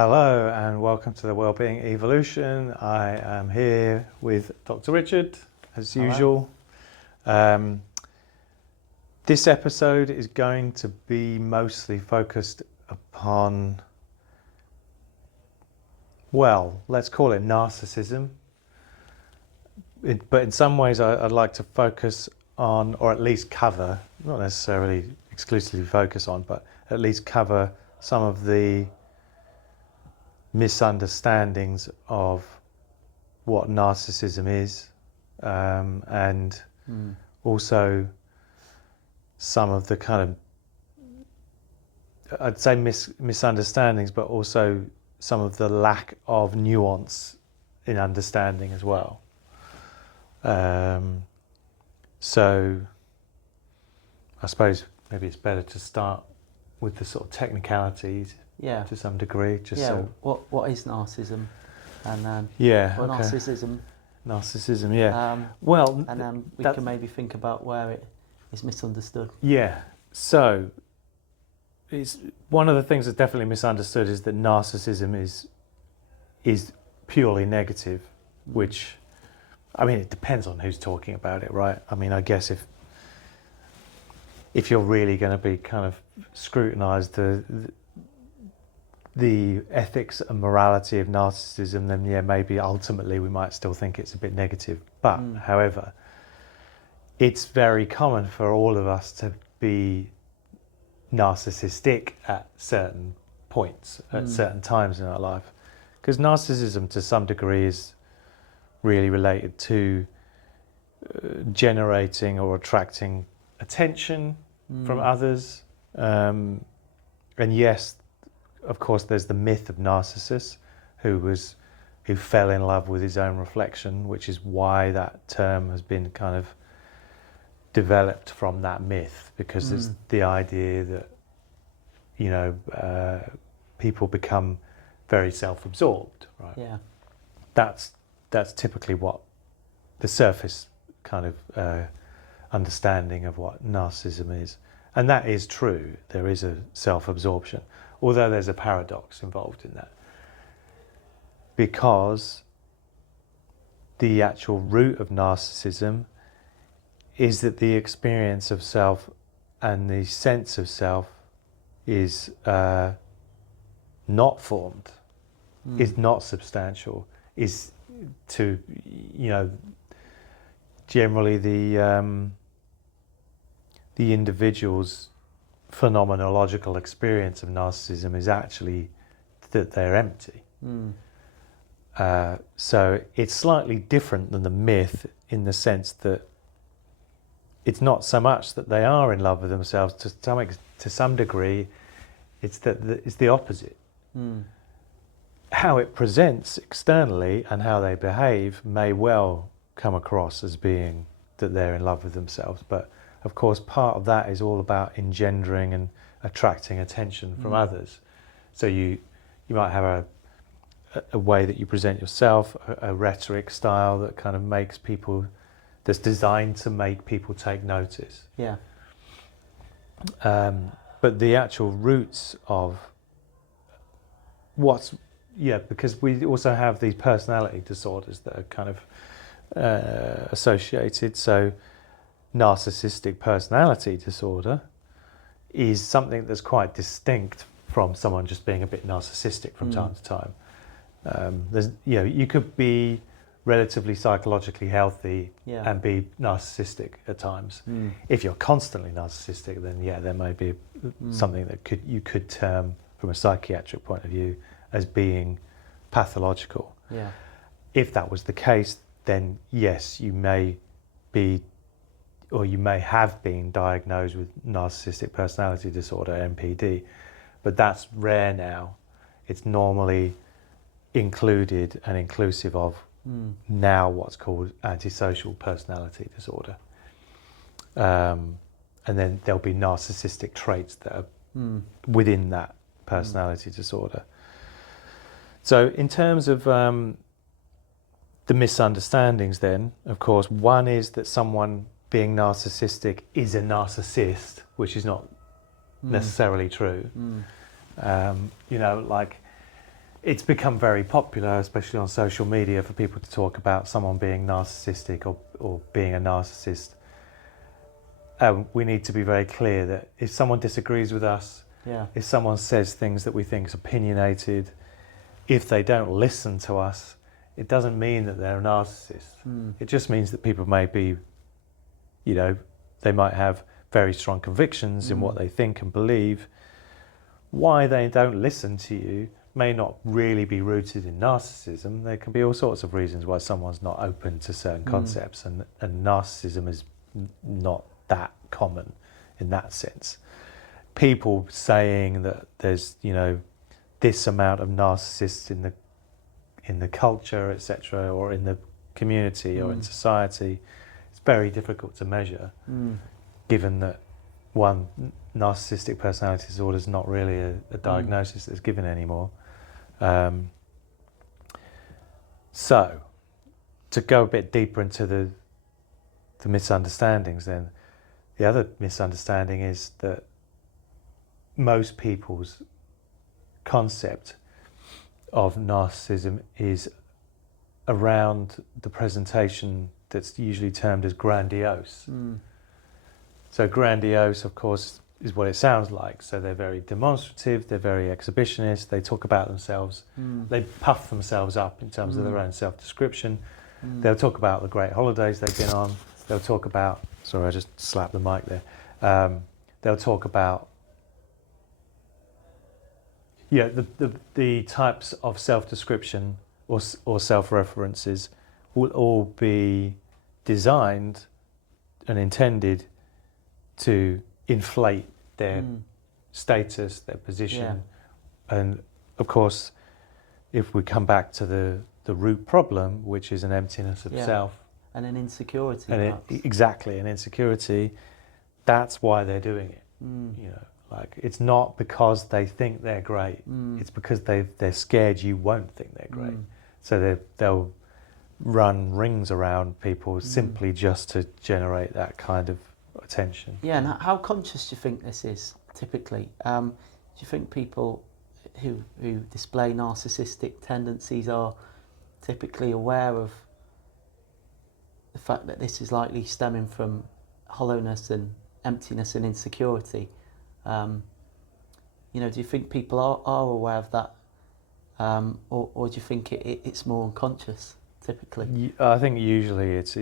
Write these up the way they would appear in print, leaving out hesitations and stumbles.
Hello and welcome to the Wellbeing Evolution. I am here with Dr. Richard, as usual. This episode is going to be mostly focused upon, well, let's call it narcissism. But in some ways I'd like to focus on, or at least cover, not necessarily exclusively focus on, but at least cover some of the misunderstandings of what narcissism is, and also some of the kind of, I'd say misunderstandings, but also some of the lack of nuance in understanding as well. So I suppose maybe it's better to start with the sort of technicalities. Yeah. To some degree, just so. What is narcissism, and narcissism. Narcissism, yeah. Well, and then we can maybe think about where it is misunderstood. Yeah. So, it's one of the things that's definitely misunderstood is that narcissism is purely negative, which, I mean, it depends on who's talking about it, right? I mean, I guess if you're really going to be kind of scrutinise the ethics and morality of narcissism, then yeah, maybe ultimately we might still think it's a bit negative. But however, it's very common for all of us to be narcissistic at certain points, at certain times in our life. Because narcissism to some degree is really related to generating or attracting attention from others. And yes, of course, there's the myth of Narcissus, who fell in love with his own reflection, which is why that term has been kind of developed from that myth, because it's the idea that, you know, people become very self-absorbed, right? Yeah. That's typically what the surface kind of understanding of what narcissism is, and that is true. There is a self-absorption. Although there's a paradox involved in that, because the actual root of narcissism is that the experience of self and the sense of self is not formed, is not substantial, is to, you know, generally the individual's phenomenological experience of narcissism is actually that they're empty. So it's slightly different than the myth in the sense that it's not so much that they are in love with themselves. To some degree, it's the opposite. How it presents externally and how they behave may well come across as being that they're in love with themselves, but of course, part of that is all about engendering and attracting attention from others. So you might have a way that you present yourself, a rhetoric style that kind of makes people, that's designed to make people take notice. Yeah. But the actual roots of because we also have these personality disorders that are kind of associated. So narcissistic personality disorder is something that's quite distinct from someone just being a bit narcissistic from time to time. You could be relatively psychologically healthy and be narcissistic at times. If you're constantly narcissistic, then there may be something that you could term from a psychiatric point of view as being pathological. Yeah. If that was the case, then yes, you may be, or you may have been diagnosed with narcissistic personality disorder, NPD, but that's rare now. It's normally included and inclusive of now what's called antisocial personality disorder. And then there'll be narcissistic traits that are within that personality disorder. So in terms of the misunderstandings then, of course, one is that someone being narcissistic is a narcissist, which is not necessarily true. You know, like it's become very popular, especially on social media, for people to talk about someone being narcissistic or being a narcissist. We need to be very clear that if someone disagrees with us, if someone says things that we think is opinionated, if they don't listen to us, it doesn't mean that they're a narcissist. It just means that people may be, they might have very strong convictions in what they think and believe. Why they don't listen to you may not really be rooted in narcissism. There can be all sorts of reasons why someone's not open to certain concepts, and narcissism is not that common in that sense. People saying that there's this amount of narcissists in the culture, etc., or in the community or in society, it's very difficult to measure, given that one, narcissistic personality disorder is not really a diagnosis that's given anymore. So, to go a bit deeper into the misunderstandings, then the other misunderstanding is that most people's concept of narcissism is around the presentation that's usually termed as grandiose. So grandiose, of course, is what it sounds like. So they're very demonstrative, they're very exhibitionist, they talk about themselves, they puff themselves up in terms of their own self-description. They'll talk about the great holidays they've been on, they'll talk about, sorry, I just slapped the mic there, they'll talk about the types of self-description or self-references will all be designed and intended to inflate their status, their position. And of course, if we come back to the root problem, which is an emptiness of self. And an insecurity. And exactly, an insecurity, that's why they're doing it. Like, it's not because they think they're great, it's because they're scared you won't think they're great. So they'll run rings around people simply just to generate that kind of attention. Yeah, and how conscious do you think this is, typically? Do you think people who display narcissistic tendencies are typically aware of the fact that this is likely stemming from hollowness and emptiness and insecurity? Do you think people are aware of that, or do you think it's more unconscious, typically? I think usually it's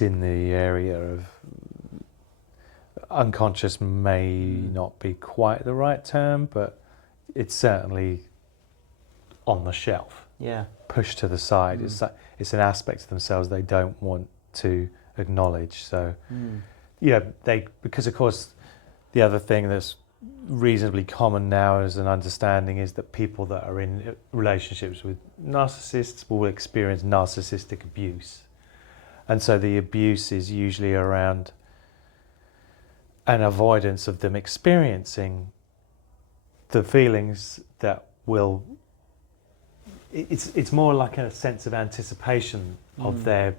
in the area of unconscious. May not be quite the right term, but it's certainly on the shelf. Yeah. Pushed to the side. It's an aspect of themselves they don't want to acknowledge. So, because of course, the other thing that's reasonably common now as an understanding is that people that are in relationships with narcissists will experience narcissistic abuse. And so the abuse is usually around an avoidance of them experiencing the feelings that will... It's more like a sense of anticipation of their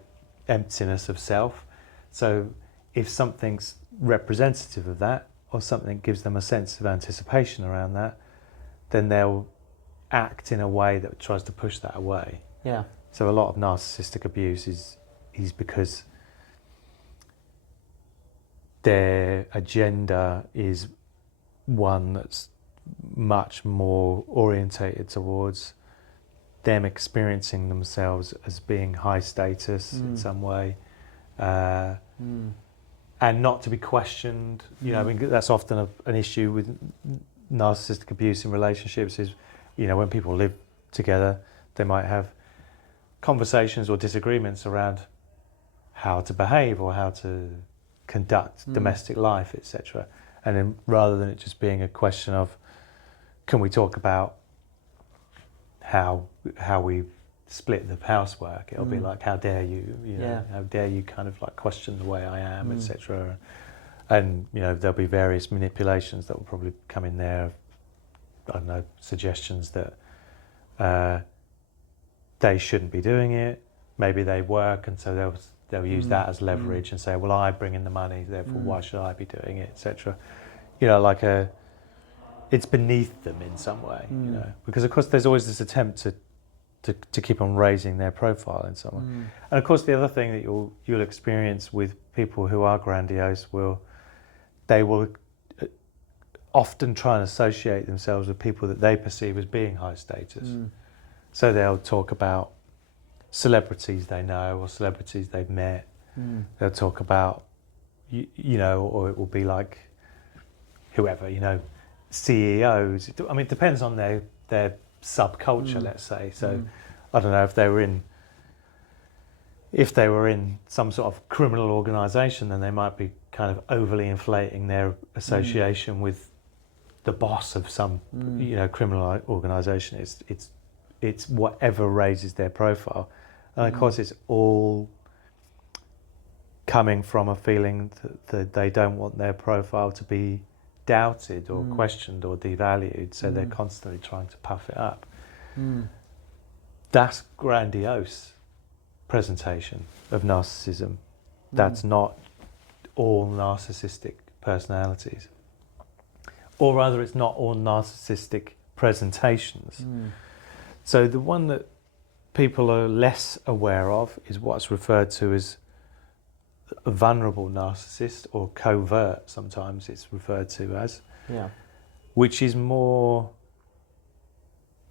emptiness of self. So if something's representative of that, or something gives them a sense of anticipation around that, then they'll act in a way that tries to push that away. Yeah. So a lot of narcissistic abuse is because their agenda is one that's much more orientated towards them experiencing themselves as being high status in some way, and not to be questioned. I mean, that's often an issue with narcissistic abuse in relationships is, when people live together, they might have conversations or disagreements around how to behave or how to conduct domestic life, etc. And then rather than it just being a question of, can we talk about how we split the housework, it'll be like, how dare you, how dare you kind of like question the way I am, etc. And there'll be various manipulations that will probably come in there. I don't know, suggestions that they shouldn't be doing it. Maybe they work, and so they'll use that as leverage and say, well, I bring in the money, therefore why should I be doing it, etc. it's beneath them in some way, you know, because of course there's always this attempt to keep on raising their profile in some way. And of course the other thing that you'll experience with people who are grandiose they will often try and associate themselves with people that they perceive as being high status. So they'll talk about celebrities they know or celebrities they've met. They'll talk about, you know, or it will be like whoever, you know, CEOs. I mean, it depends on their subculture, let's say. So I don't know, if they were in some sort of criminal organisation, then they might be kind of overly inflating their association with the boss of some, you know, criminal organisation. It's whatever raises their profile, and of course it's all coming from a feeling that they don't want their profile to be doubted or questioned or devalued, so they're constantly trying to puff it up. That's grandiose presentation of narcissism. That's not all narcissistic personalities, or rather it's not all narcissistic presentations. So the one that people are less aware of is what's referred to as a vulnerable narcissist, or covert sometimes it's referred to as, which is more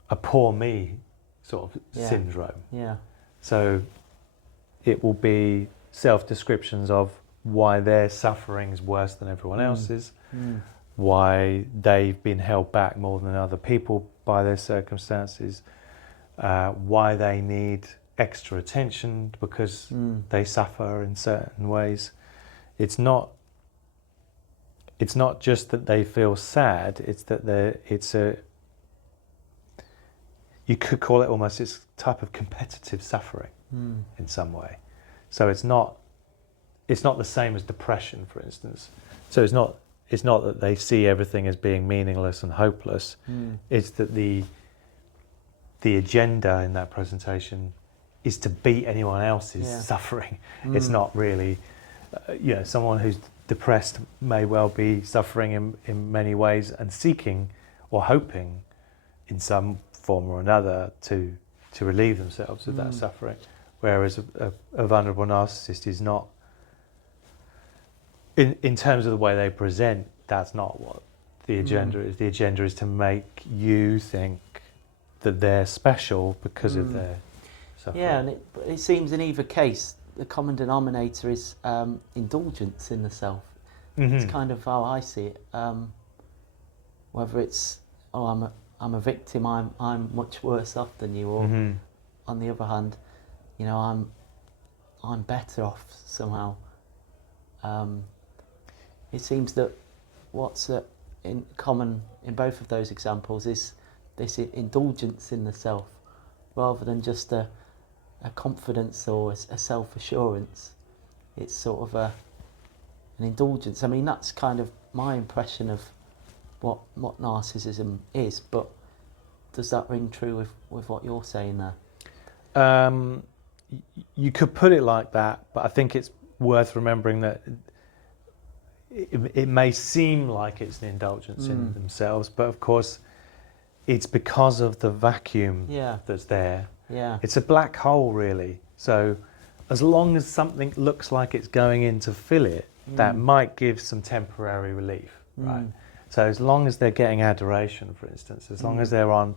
a poor me sort of syndrome. So it will be self-descriptions of why their suffering is worse than everyone else's, why they've been held back more than other people by their circumstances, why they need extra attention because they suffer in certain ways. It's not just that they feel sad, it's that you could call it almost this type of competitive suffering in some way. So it's not the same as depression, for instance. So it's not that they see everything as being meaningless and hopeless. It's that the agenda in that presentation is to beat anyone else's suffering. It's not really, you know, someone who's depressed may well be suffering in many ways and seeking or hoping in some form or another to relieve themselves of that suffering. Whereas a vulnerable narcissist is not, in terms of the way they present, that's not what the agenda is. The agenda is to make you think that they're special because of their suffering. Yeah, and it seems in either case the common denominator is indulgence in the self. It's kind of how I see it. Whether it's I'm a victim, I'm much worse off than you, or on the other hand, you know, I'm better off somehow. It seems that what's in common in both of those examples is this indulgence in the self, rather than just a confidence or a self-assurance. It's sort of an indulgence. I mean, that's kind of my impression of what narcissism is, but does that ring true with what you're saying there? You could put it like that, but I think it's worth remembering that it may seem like it's an indulgence in themselves, but of course it's because of the vacuum that's there. It's a black hole, really. So as long as something looks like it's going in to fill it, that might give some temporary relief, right? So as long as they're getting adoration, for instance, as long as they're on,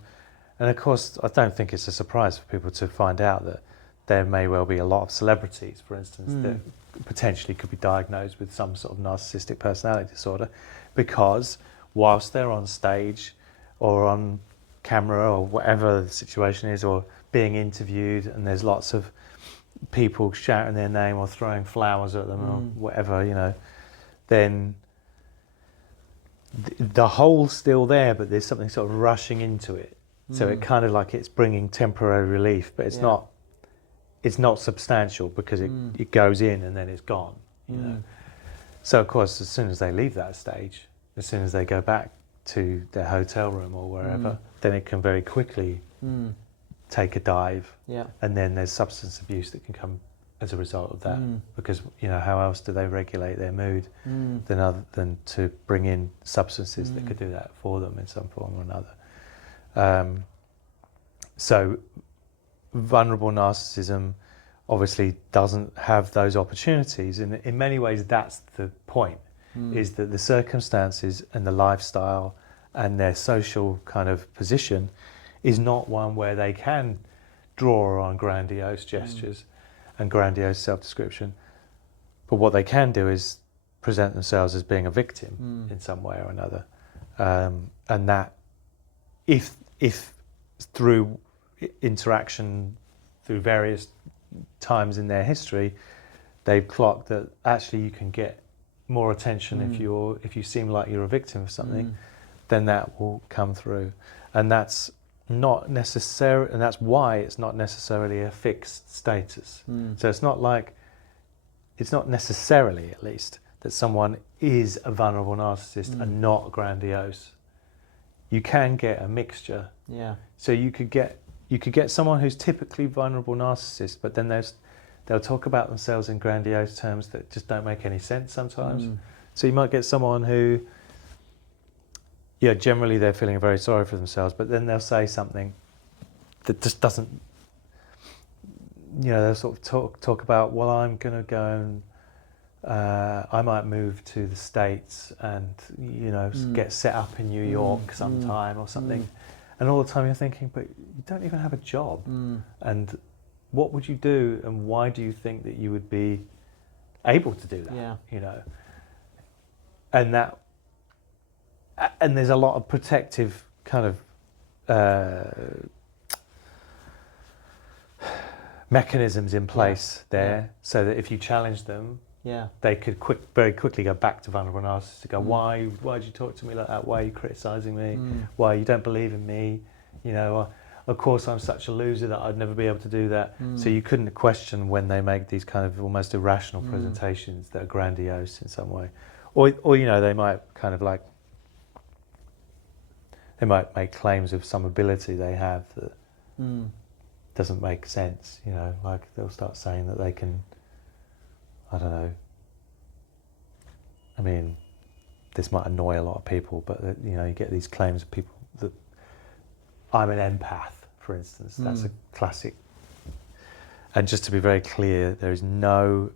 and of course I don't think it's a surprise for people to find out that there may well be a lot of celebrities, for instance, that potentially could be diagnosed with some sort of narcissistic personality disorder, because whilst they're on stage or on camera or whatever the situation is, or being interviewed, and there's lots of people shouting their name or throwing flowers at them or whatever, you know, then the hole's still there, but there's something sort of rushing into it. So it kind of like it's bringing temporary relief, but it's not substantial, because it goes in and then it's gone, you know. So of course, as soon as they leave that stage, as soon as they go back to their hotel room or wherever, then it can very quickly take a dive, and then there's substance abuse that can come as a result of that, because how else do they regulate their mood than to bring in substances that could do that for them in some form or another. So vulnerable narcissism obviously doesn't have those opportunities, and in many ways that's the point, is that the circumstances and the lifestyle and their social kind of position is not one where they can draw on grandiose gestures and grandiose self-description, but what they can do is present themselves as being a victim in some way or another, and that if through interaction through various times in their history they've clocked that actually you can get more attention if you seem like you're a victim of something, then that will come through, and that's not necessary, and that's why it's not necessarily a fixed status. So it's not necessarily, at least, that someone is a vulnerable narcissist and not grandiose. You can get a mixture. So you could get someone who's typically vulnerable narcissist, but then they'll talk about themselves in grandiose terms that just don't make any sense sometimes. So you might get someone who, generally they're feeling very sorry for themselves, but then they'll say something that just doesn't, they'll sort of talk about, well, I'm going to go and I might move to the States and, get set up in New York sometime or something. And all the time you're thinking, but you don't even have a job. And what would you do, and why do you think that you would be able to do that? And there's a lot of protective kind of mechanisms in place there, so that if you challenge them, they could very quickly go back to vulnerable narcissists to go, why did you talk to me like that? Why are you criticising me? Why you don't believe in me? Of course I'm such a loser that I'd never be able to do that. So you couldn't question when they make these kind of almost irrational presentations that are grandiose in some way, or they might kind of like, they might make claims of some ability they have that doesn't make sense. Like they'll start saying that they can, I don't know, I mean, this might annoy a lot of people, but you get these claims of people that I'm an empath, for instance. That's a classic. And just to be very clear, there's no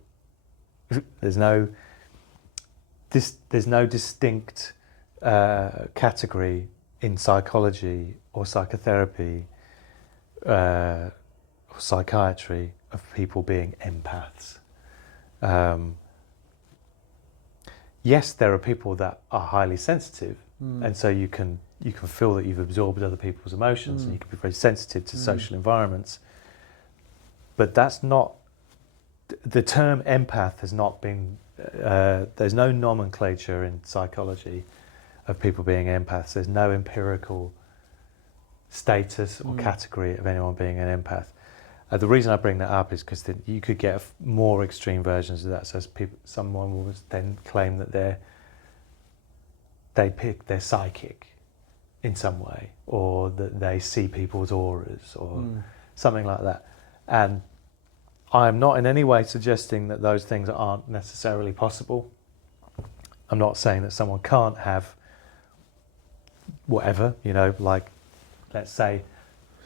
distinct category in psychology or psychotherapy or psychiatry of people being empaths. Yes, there are people that are highly sensitive, and so you can feel that you've absorbed other people's emotions, and you can be very sensitive to social environments. But that's not, the term empath has not been, there's no nomenclature in psychology of people being empaths. There's no empirical status or category of anyone being an empath. The reason I bring that up is because you could get more extreme versions of that. So someone will then claim that they're psychic in some way, or that they see people's auras, or something like that. And I'm not in any way suggesting that those things aren't necessarily possible. I'm not saying that someone can't have whatever, like, let's say,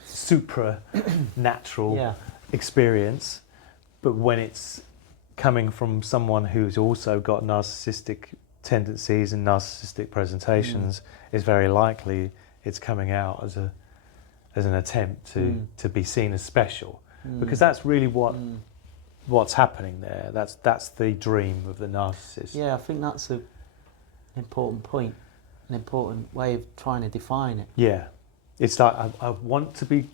supernatural experience, but when it's coming from someone who's also got narcissistic tendencies and narcissistic presentations, it's very likely it's coming out as an attempt to be seen as special, because that's really what's happening there. That's the dream of the narcissist. I think that's an important point, an important way of trying to define it. It's like I want to be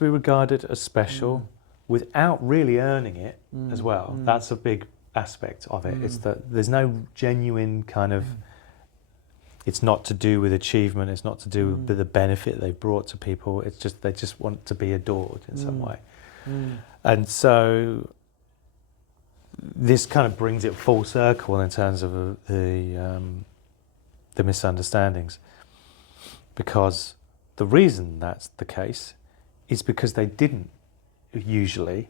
regarded as special without really earning it as well. That's a big aspect of it. It's that there's no genuine kind of, it's not to do with achievement, it's not to do with the benefit they've brought to people, it's just they just want to be adored in some way. And so this kind of brings it full circle in terms of the misunderstandings, because the reason that's the case is because they didn't usually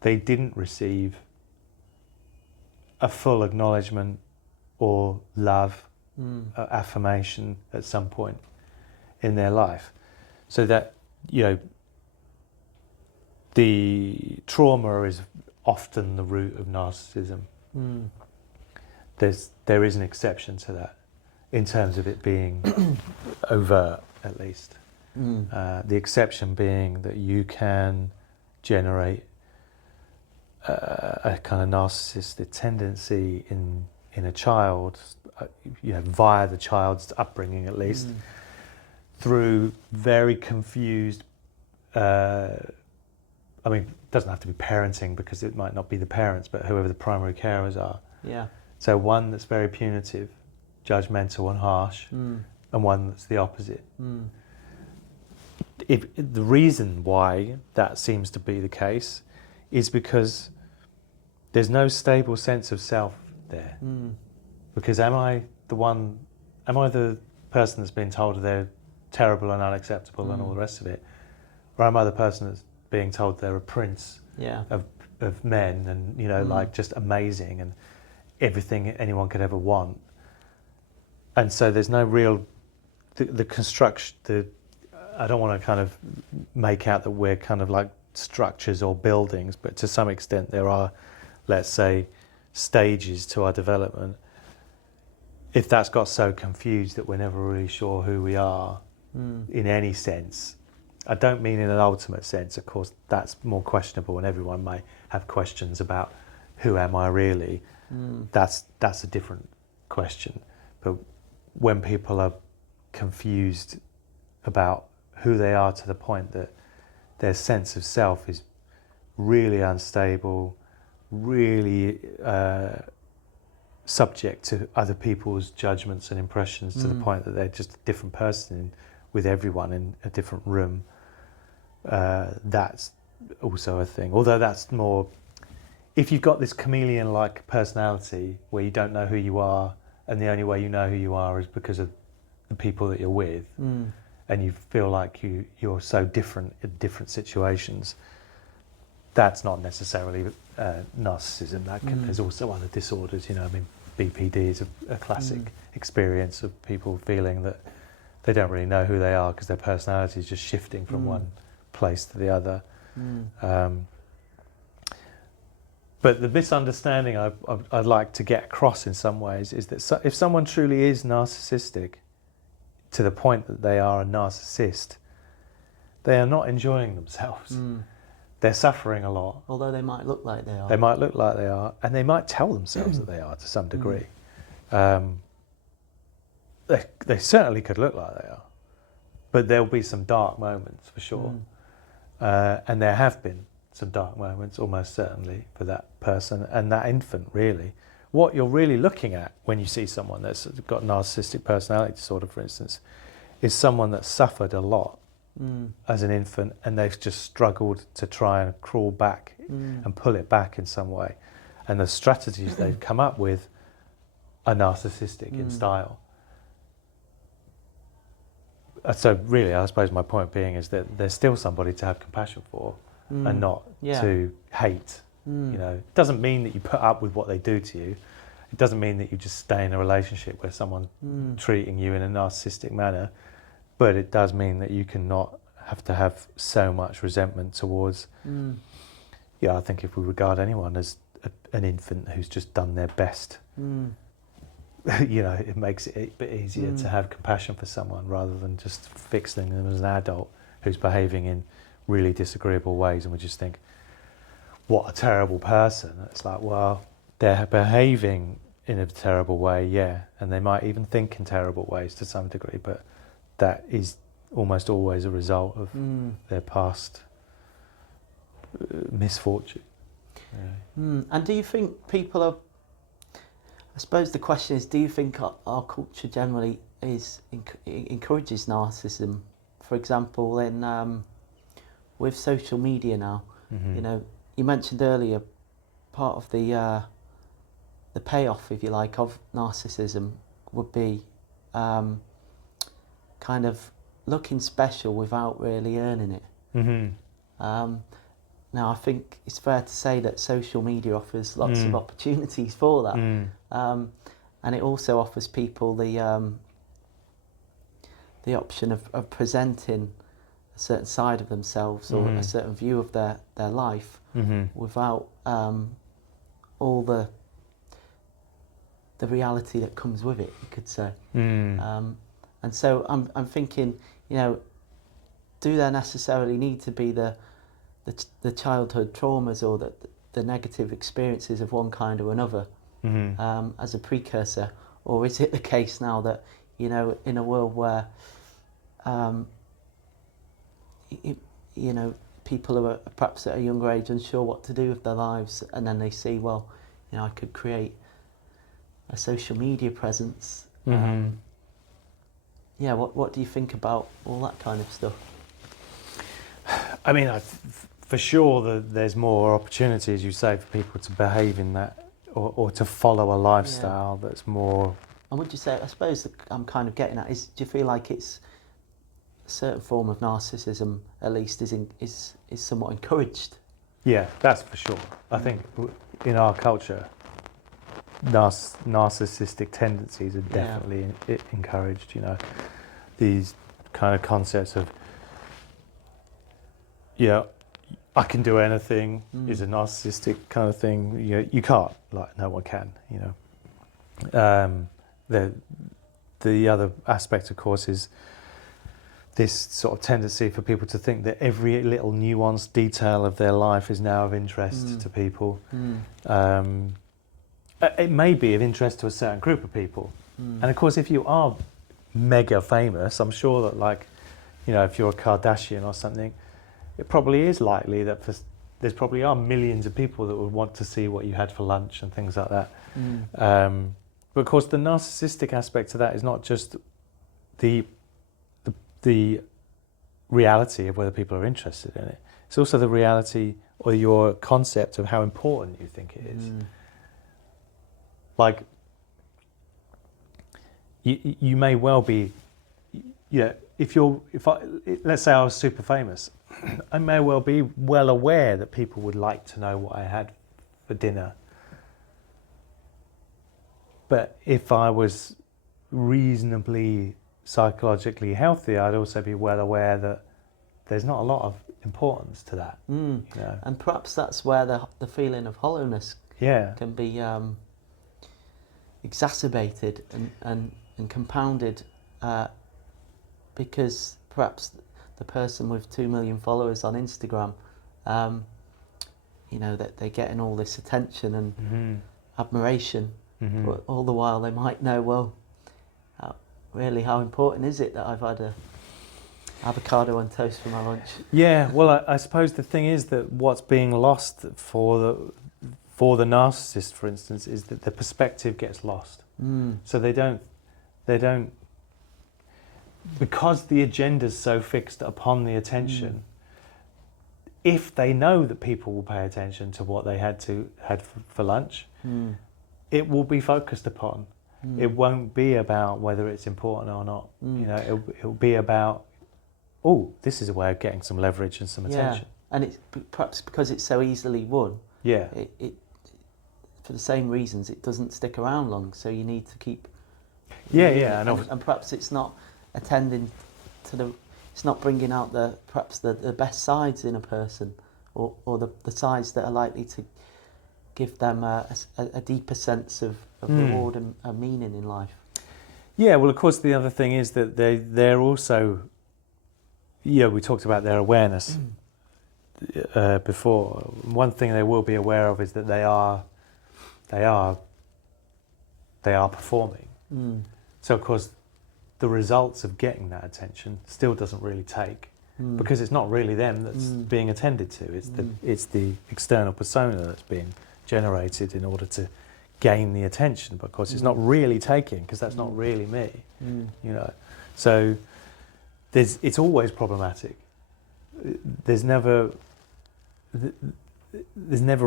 they didn't receive a full acknowledgement or love, affirmation at some point in their life. So that, you know, the trauma is often the root of narcissism. There is an exception to that in terms of it being overt, at least. The exception being that you can generate a kind of narcissistic tendency in a child, you know, via the child's upbringing at least, through very confused, I mean, it doesn't have to be parenting because it might not be the parents, but whoever the primary carers are. Yeah. So one that's very punitive, judgmental and harsh, and one that's the opposite. The reason why that seems to be the case is because there's no stable sense of self there. Because am I the person that's been told they're terrible and unacceptable and all the rest of it? Or am I the person that's being told they're a prince of men and, you know, like just amazing and everything anyone could ever want? And so there's no real, the construction, I don't want to kind of make out that we're kind of like structures or buildings, but to some extent there are, let's say, stages to our development. If that's got so confused that we're never really sure who we are in any sense, I don't mean in an ultimate sense, of course, that's more questionable and everyone may have questions about who am I really. That's a different question. But when people are confused about who they are to the point that their sense of self is really unstable, really subject to other people's judgments and impressions to the point that they're just a different person with everyone in a different room, that's also a thing. Although that's more, if you've got this chameleon-like personality where you don't know who you are and the only way you know who you are is because of the people that you're with, and you feel like you're so different in different situations, that's not necessarily narcissism. There's also other disorders, you know. I mean, BPD is a classic experience of people feeling that they don't really know who they are because their personality is just shifting from one place to the other. But the misunderstanding I'd like to get across in some ways is that if someone truly is narcissistic to the point that they are a narcissist, they are not enjoying themselves. They're suffering a lot. Although they might look like they are. They might look like they are, and they might tell themselves that they are to some degree. They certainly could look like they are, but there'll be some dark moments for sure. And there have been some dark moments, almost certainly, for that person and that infant, really. What you're really looking at when you see someone that's got narcissistic personality disorder, for instance, is someone that suffered a lot as an infant and they've just struggled to try and crawl back and pull it back in some way. And the strategies they've come up with are narcissistic in style. So really, I suppose my point being is that there's still somebody to have compassion for and not to hate. You know, it doesn't mean that you put up with what they do to you. It doesn't mean that you just stay in a relationship where someone's treating you in a narcissistic manner. But it does mean that you cannot have to have so much resentment towards. I think if we regard anyone as an infant who's just done their best, you know, it makes it a bit easier to have compassion for someone rather than just fixing them as an adult who's behaving in really disagreeable ways, and we just think, what a terrible person. It's like, well, they're behaving in a terrible way, yeah, and they might even think in terrible ways to some degree, but that is almost always a result of their past misfortune. And do you think people are, I suppose the question is, do you think our culture generally encourages narcissism? For example, in with social media now, you know, you mentioned earlier part of the payoff, if you like, of narcissism would be kind of looking special without really earning it. Now, I think it's fair to say that social media offers lots of opportunities for that, and it also offers people the option of presenting a certain side of themselves or a certain view of their life without all the reality that comes with it, you could say. And so I'm thinking, you know, do there necessarily need to be the childhood traumas or the negative experiences of one kind or another as a precursor, or is it the case now that, you know, in a world where you know, people are perhaps at a younger age unsure what to do with their lives, and then they see, well, you know, I could create a social media presence. Yeah, what do you think about all that kind of stuff? I mean, for sure there's more opportunity, as you say, for people to behave in that or to follow a lifestyle that's more. And would you say, I suppose that I'm kind of getting at is, do you feel like it's a certain form of narcissism, at least, is somewhat encouraged? Yeah, that's for sure. I think in our culture, narcissistic tendencies are definitely encouraged. You know, these kind of concepts of, you know, I can do anything is a narcissistic kind of thing. You can't, like no one can. You know, the other aspect, of course, is this sort of tendency for people to think that every little nuanced detail of their life is now of interest to people. It may be of interest to a certain group of people. And of course, if you are mega famous, I'm sure that, like, you know, if you're a Kardashian or something, it probably is likely that there's probably are millions of people that would want to see what you had for lunch and things like that. But of course, the narcissistic aspect of that is not just the reality of whether people are interested in it. It's also the reality or your concept of how important you think it is. Like, you may well be, yeah. Let's say I was super famous, I may well be well aware that people would like to know what I had for dinner. But if I was reasonably psychologically healthy, I'd also be well aware that there's not a lot of importance to that. You know? And perhaps that's where the feeling of hollowness can be exacerbated and compounded, because perhaps the person with 2 million followers on Instagram, you know, that they're getting all this attention and admiration, but all the while they might know, well, really, how important is it that I've had a avocado on toast for my lunch? Yeah, well, I suppose the thing is that what's being lost for the narcissist, for instance, is that the perspective gets lost. So they don't, because the agenda's so fixed upon the attention. If they know that people will pay attention to what they had for lunch, it will be focused upon. It won't be about whether it's important or not. You know, it'll be about, oh, this is a way of getting some leverage and some attention. And it's perhaps because it's so easily won. Yeah. It for the same reasons, it doesn't stick around long. So you need to keep. And perhaps it's not attending to it's not bringing out the best sides in a person, or the sides that are likely to give them a deeper sense of reward and meaning in life. Yeah, well, of course, the other thing is that they're also, we talked about their awareness before. One thing they will be aware of is that they are performing. So, of course, the results of getting that attention still doesn't really take, because it's not really them that's being attended to. It's the external persona that's being generated in order to gain the attention. But of course, it's not really taking, because that's not really me. You know, so it's always problematic. There's never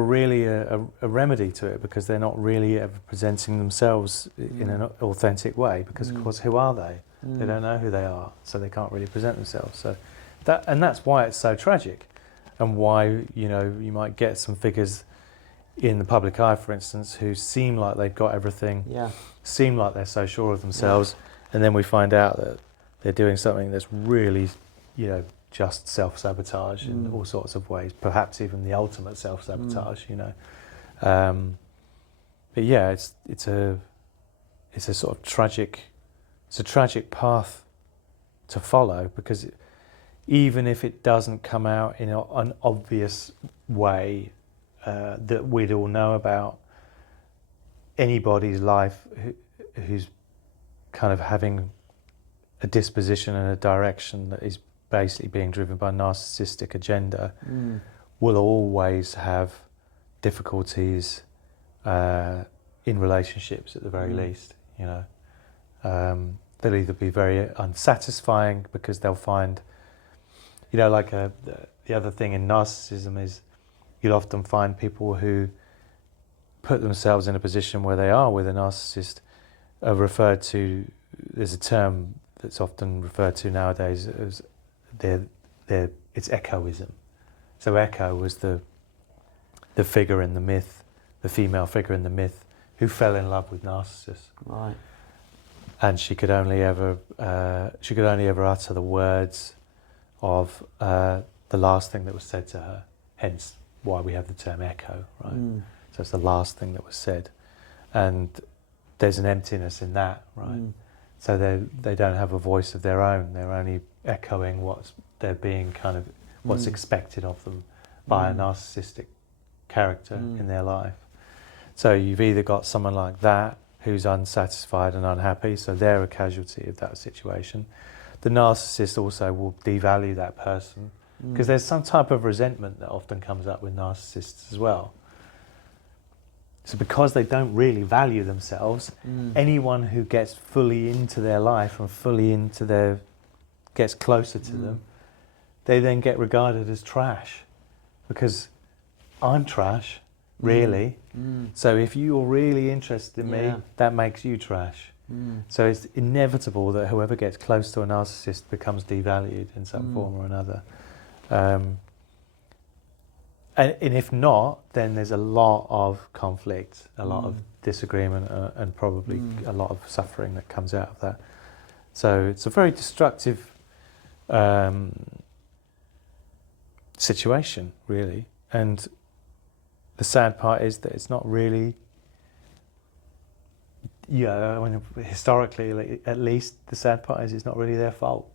really a remedy to it, because they're not really ever presenting themselves in an authentic way, because of course, who are they? They don't know who they are, so they can't really present themselves. So that's why it's so tragic. and why, you might get some figures in the public eye, for instance, who seem like they've got everything, seem like they're so sure of themselves, and then we find out that they're doing something that's really, just self-sabotage in all sorts of ways, perhaps even the ultimate self-sabotage, But yeah, it's a sort of tragic path to follow, because even if it doesn't come out in an obvious way that we'd all know about, anybody's life who's kind of having a disposition and a direction that is basically being driven by a narcissistic agenda will always have difficulties in relationships at the very least, they'll either be very unsatisfying because they'll find, the other thing in narcissism is you'll often find people who put themselves in a position where they are with a narcissist are referred to, there's a term that's often referred to nowadays as it's echoism. So Echo was the figure in the myth, the female figure in the myth, who fell in love with Narcissus. Right. And she could only ever utter the words of the last thing that was said to her. Hence why we have the term echo, right? So it's the last thing that was said, and there's an emptiness in that, right? So they don't have a voice of their own. They're only echoing what's expected of them by a narcissistic character in their life. So you've either got someone like that who's unsatisfied and unhappy, so they're a casualty of that situation. The narcissist also will devalue that person, because there's some type of resentment that often comes up with narcissists as well. So because they don't really value themselves, anyone who gets fully into their life and gets closer to them, they then get regarded as trash, because I'm trash, really. So if you're really interested in me, that makes you trash. So it's inevitable that whoever gets close to a narcissist becomes devalued in some form or another. And if not, then there's a lot of conflict, a lot of disagreement, and probably a lot of suffering that comes out of that. So it's a very destructive situation, really. And the sad part is that it's not really, historically at least, the sad part is it's not really their fault.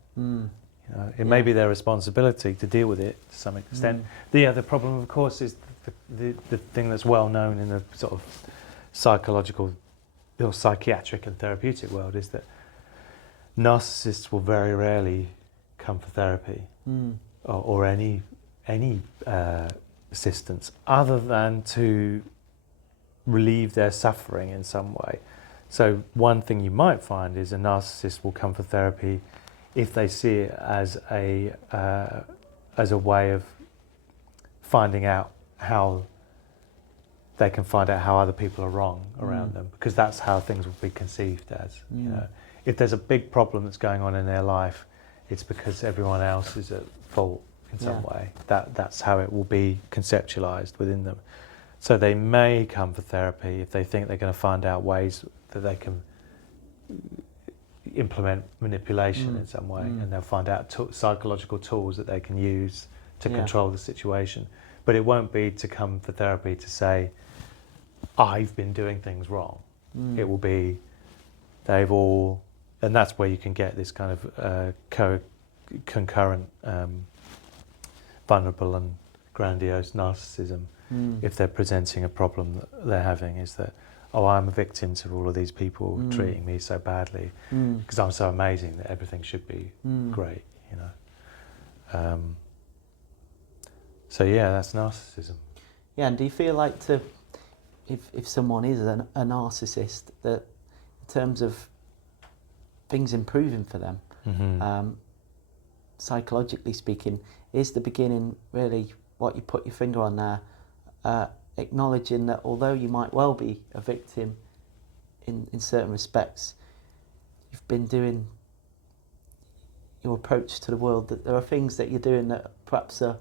It may be their responsibility to deal with it to some extent. The other problem, of course, is the thing that's well known in the sort of psychological or psychiatric and therapeutic world is that narcissists will very rarely come for therapy or any assistance other than to relieve their suffering in some way. So one thing you might find is a narcissist will come for therapy if they see it as a way of finding out how they can find out how other people are wrong around them, because that's how things will be conceived as. If there's a big problem that's going on in their life, it's because everyone else is at fault in some way. That's how it will be conceptualized within them. So they may come for therapy if they think they're going to find out ways that they can implement manipulation in some way, and they'll find out psychological tools that they can use to control the situation. But it won't be to come for therapy to say, I've been doing things wrong. It will be, they've all, and that's where you can get this kind of concurrent vulnerable and grandiose narcissism if they're presenting a problem that they're having, is that, oh, I'm a victim to all of these people treating me so badly because I'm so amazing that everything should be great, so yeah, that's narcissism. Yeah, and do you feel like if someone is a narcissist, that in terms of things improving for them, psychologically speaking, is the beginning really what you put your finger on there, acknowledging that although you might well be a victim in certain respects, you've been doing your approach to the world, that there are things that you're doing that perhaps are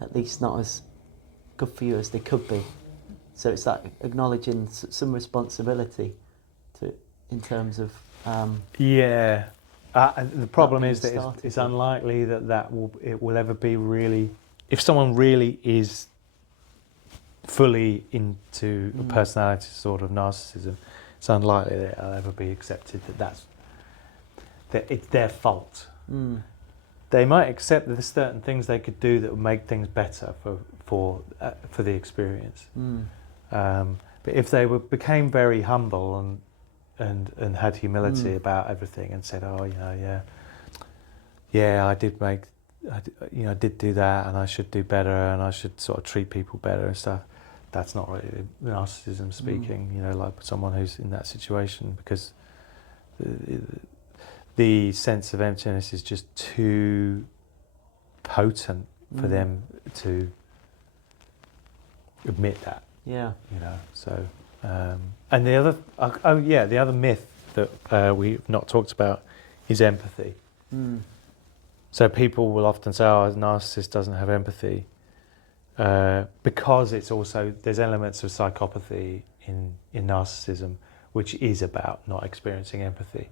at least not as good for you as they could be. So it's that acknowledging some responsibility in terms of Yeah. The problem being is that started it's with. unlikely that it will ever be really. If someone really is fully into a personality disorder of narcissism, it's unlikely that it'll ever be accepted that it's their fault. They might accept that there's certain things they could do that would make things better for the experience. But if they became very humble and had humility about everything and said, oh, I did do that, and I should do better, and I should sort of treat people better and stuff. That's not really narcissism speaking, like someone who's in that situation, because the sense of emptiness is just too potent for them to admit that. Yeah. So and the other myth that we've not talked about is empathy. So people will often say, oh, a narcissist doesn't have empathy, because there's elements of psychopathy in narcissism, which is about not experiencing empathy.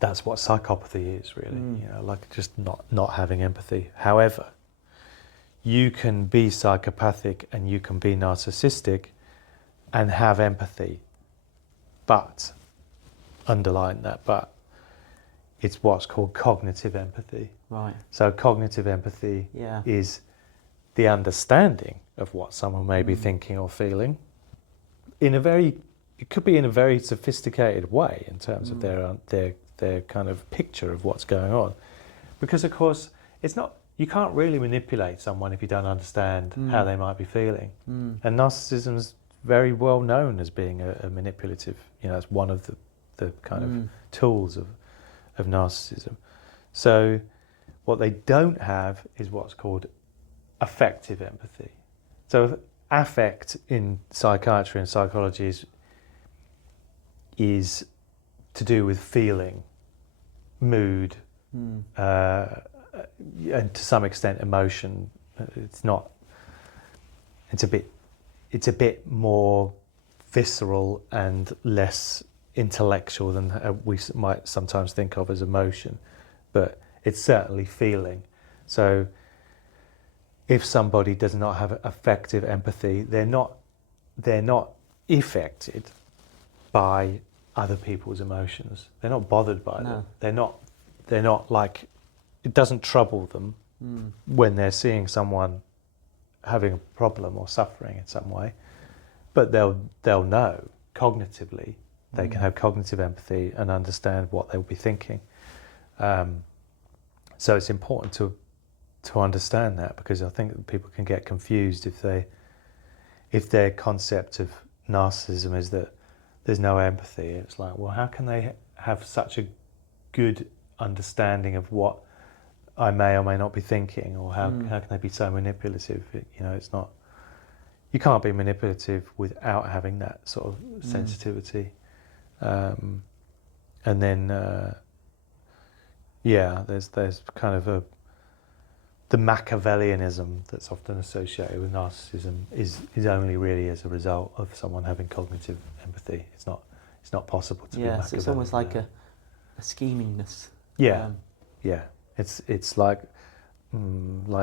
That's what psychopathy is, really, like just not having empathy. However, you can be psychopathic and you can be narcissistic and have empathy, but, underline that but, it's what's called cognitive empathy. Right. So cognitive empathy Yeah. is the understanding of what someone may be thinking or feeling it could be in a very sophisticated way in terms of their kind of picture of what's going on. Because of course, you can't really manipulate someone if you don't understand how they might be feeling. And narcissism is very well known as being a manipulative, it's one of the kind of tools of narcissism. So what they don't have is what's called affective empathy. So affect in psychiatry and psychology is to do with feeling, mood, and to some extent emotion. It's a bit more visceral and less intellectual than we might sometimes think of as emotion, but it's certainly feeling. So if somebody does not have affective empathy, they're not affected by other people's emotions. They're not bothered by them. They're not like, it doesn't trouble them when they're seeing someone having a problem or suffering in some way, but they'll know cognitively. They can have cognitive empathy and understand what they'll be thinking. So it's important to understand that, because I think that people can get confused if their concept of narcissism is that there's no empathy. It's like, well, how can they have such a good understanding of what I may or may not be thinking, or how can they be so manipulative? It's not. You can't be manipulative without having that sort of sensitivity. And then, there's kind of the Machiavellianism that's often associated with narcissism is only really as a result of someone having cognitive empathy. It's not possible to be Machiavellian. So it's almost like a schemingness. Yeah. It's like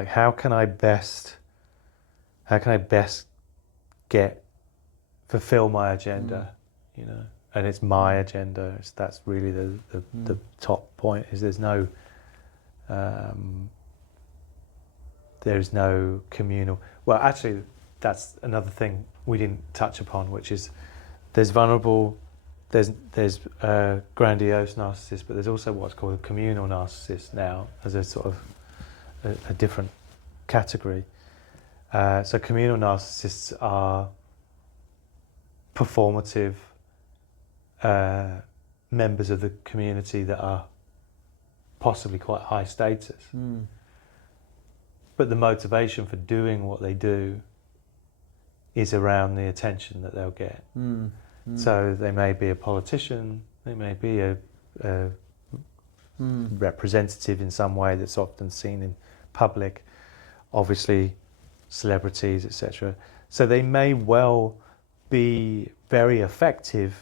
how can I best fulfill my agenda, and it's my agenda. That's really the top point. Is there's no communal. Well, actually, that's another thing we didn't touch upon, which is there's vulnerable, there's grandiose narcissists, but there's also what's called a communal narcissist now, as a sort of a different category. So communal narcissists are performative members of the community that are possibly quite high status. But the motivation for doing what they do is around the attention that they'll get. So they may be a politician, they may be a representative in some way that's often seen in public, obviously celebrities, etc. So they may well be very effective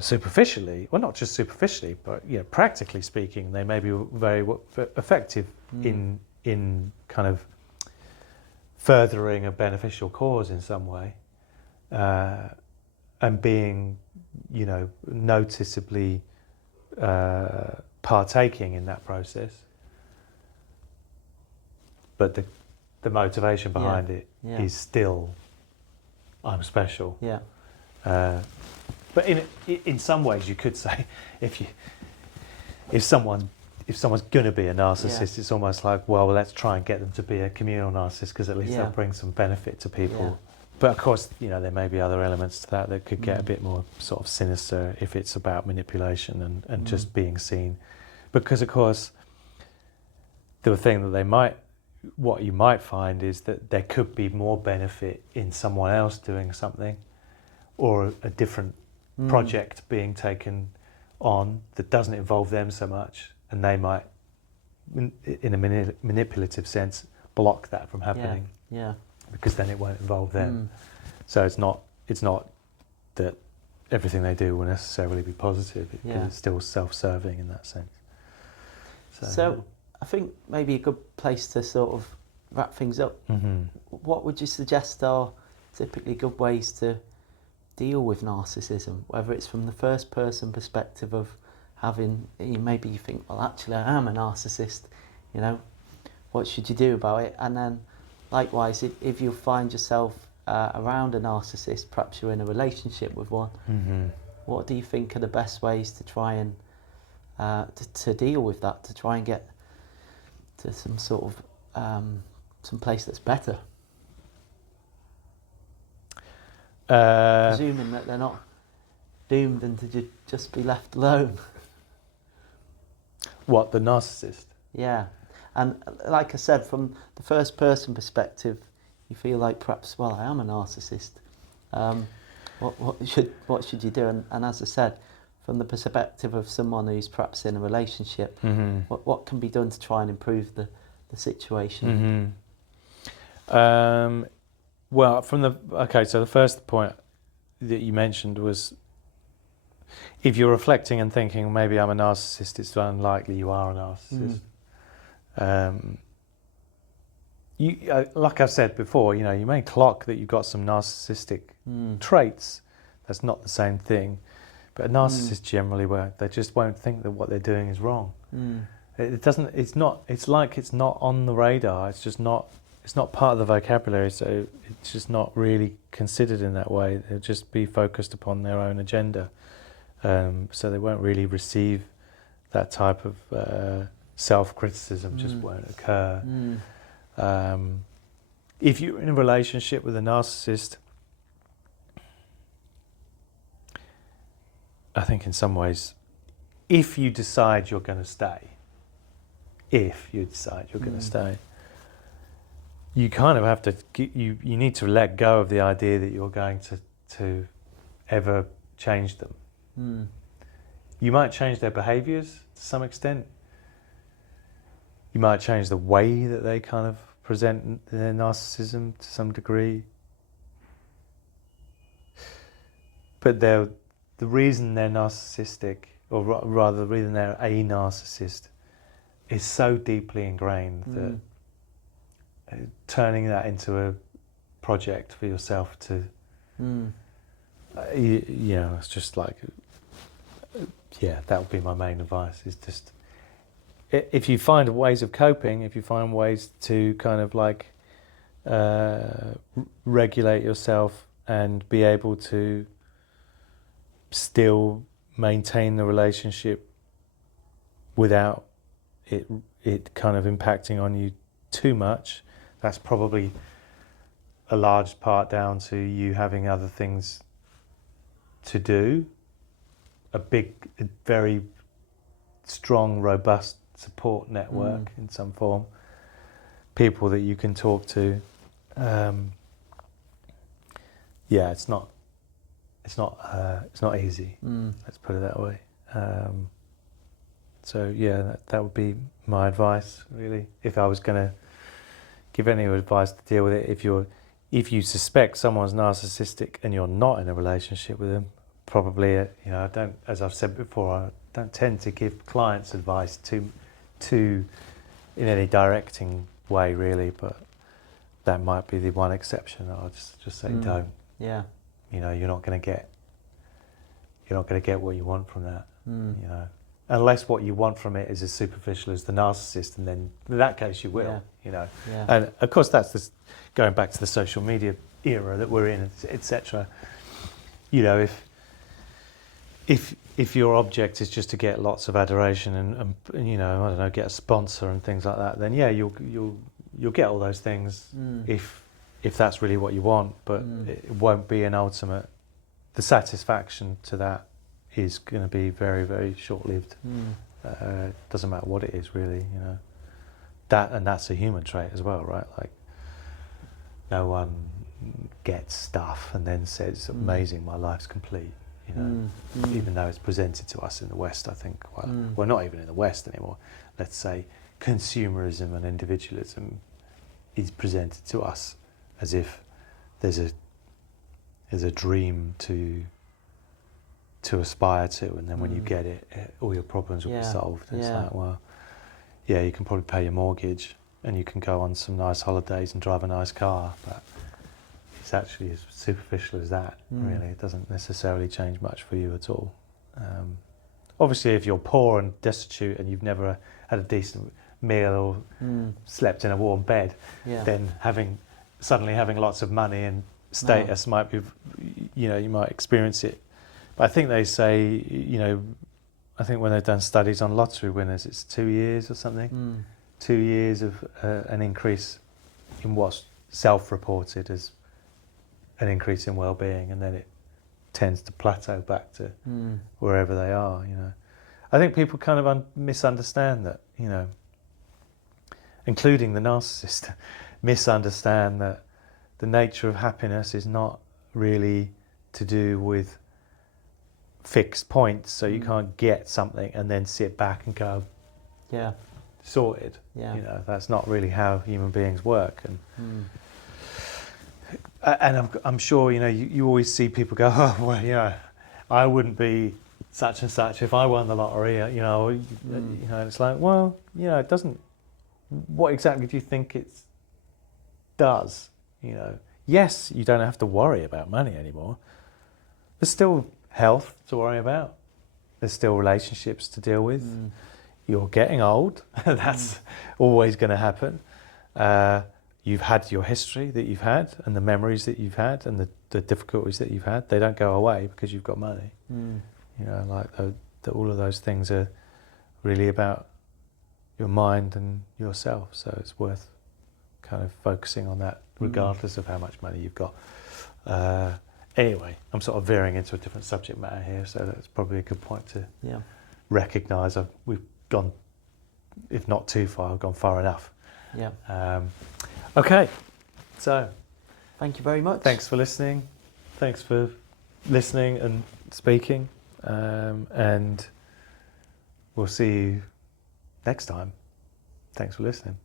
superficially, well, not just superficially, but practically speaking, they may be very effective in kind of furthering a beneficial cause in some way, and being, noticeably partaking in that process. But the motivation behind it is still, I'm special. Yeah. But in some ways, you could say, if someone's going to be a narcissist, it's almost like, well, let's try and get them to be a communal narcissist, because at least they'll bring some benefit to people. Yeah. But of course, there may be other elements to that could get a bit more sort of sinister if it's about manipulation and just being seen. Because of course, the thing that what you might find is that there could be more benefit in someone else doing something, or a different project being taken on that doesn't involve them so much, and they might, in a manipulative sense, block that from happening. Yeah. Because then it won't involve them. So it's not that everything they do will necessarily be positive. It's still self-serving in that sense. So I think maybe a good place to sort of wrap things up. What would you suggest are typically good ways to deal with narcissism, whether it's from the first person perspective of having, maybe you think, well, actually I am a narcissist, what should you do about it? And then likewise, if you find yourself around a narcissist, perhaps you're in a relationship with one, what do you think are the best ways to try and to deal with that, to try and get to some sort of some place that's better? Presuming that they're not doomed and to just be left alone. What, the narcissist? Yeah. And like I said, from the first person perspective, you feel like perhaps, well, I am a narcissist. What should you do? And as I said, from the perspective of someone who's perhaps in a relationship, what can be done to try and improve the situation? Well, so the first point that you mentioned was, if you're reflecting and thinking, maybe I'm a narcissist, it's unlikely you are a narcissist. Like I've said before, you may clock that you've got some narcissistic traits. That's not the same thing. But a narcissist generally, they just won't think that what they're doing is wrong. It's like it's not on the radar. It's not part of the vocabulary, so it's just not really considered in that way. They'll just be focused upon their own agenda. So they won't really receive that type of self-criticism, just won't occur. If you're in a relationship with a narcissist, I think in some ways, if you decide you're going to stay, you kind of have to, you need to let go of the idea that you're going to ever change them. You might change their behaviours to some extent. You might change the way that they kind of present their narcissism to some degree. But the reason they're narcissistic, or rather the reason they're a narcissist, is so deeply ingrained that turning that into a project for yourself to, it's just like, that would be my main advice, is just, if you find ways of coping, if you find ways to kind of like regulate yourself and be able to still maintain the relationship without it kind of impacting on you too much, that's probably a large part down to you having other things to do, a very strong, robust support network in some form, people that you can talk to. It's not easy. Let's put it that way. So yeah, that would be my advice, really. If I was going to give any advice to deal with it, if you suspect someone's narcissistic and you're not in a relationship with them, probably, I don't, as I've said before, I don't tend to give clients advice to in any directing way, really. But that might be the one exception. I'll just say don't. Yeah. You're not going to get what you want from that. Unless what you want from it is as superficial as the narcissist, and then in that case you will. Yeah. And of course that's this, going back to the social media era that we're in, etc. If your object is just to get lots of adoration and I don't know, get a sponsor and things like that, then yeah, you'll get all those things if that's really what you want, but it won't be an ultimate. The satisfaction to that is going to be very, very short-lived. Doesn't matter what it is, really. That's a human trait as well, right? Like, no one gets stuff and then says, "Amazing, my life's complete." Even though it's presented to us in the West, I think. Well, not even in the West anymore. Let's say consumerism and individualism is presented to us as if there's a dream to aspire to, and then when you get it, all your problems will be solved. It's like, well, yeah, you can probably pay your mortgage and you can go on some nice holidays and drive a nice car, but it's actually as superficial as that, really. It doesn't necessarily change much for you at all. Obviously, if you're poor and destitute and you've never had a decent meal or slept in a warm bed, then suddenly having lots of money and status might be, you might experience it. But I think they say, I think when they've done studies on lottery winners, it's 2 years or something. 2 years of an increase in what's self-reported as an increase in well-being, and then it tends to plateau back to wherever they are. I think people kind of misunderstand that, including the narcissist, misunderstand that the nature of happiness is not really to do with fixed points, so you can't get something and then sit back and go, sorted. That's not really how human beings work. And I'm sure you always see people go, oh well, I wouldn't be such and such if I won the lottery. And it's like, well, it doesn't. What exactly do you think it does? Yes, you don't have to worry about money anymore. There's still health to worry about. There's still relationships to deal with. You're getting old. That's always going to happen. You've had your history that you've had, and the memories that you've had, and the difficulties that you've had. They don't go away because you've got money. All of those things are really about your mind and yourself. So it's worth kind of focusing on that, regardless of how much money you've got. Anyway, I'm sort of veering into a different subject matter here, so that's probably a good point to recognise. We've gone, if not too far, I've gone far enough. Okay, so thank you very much. Thanks for listening. Thanks for listening and speaking, and we'll see you next time. Thanks for listening.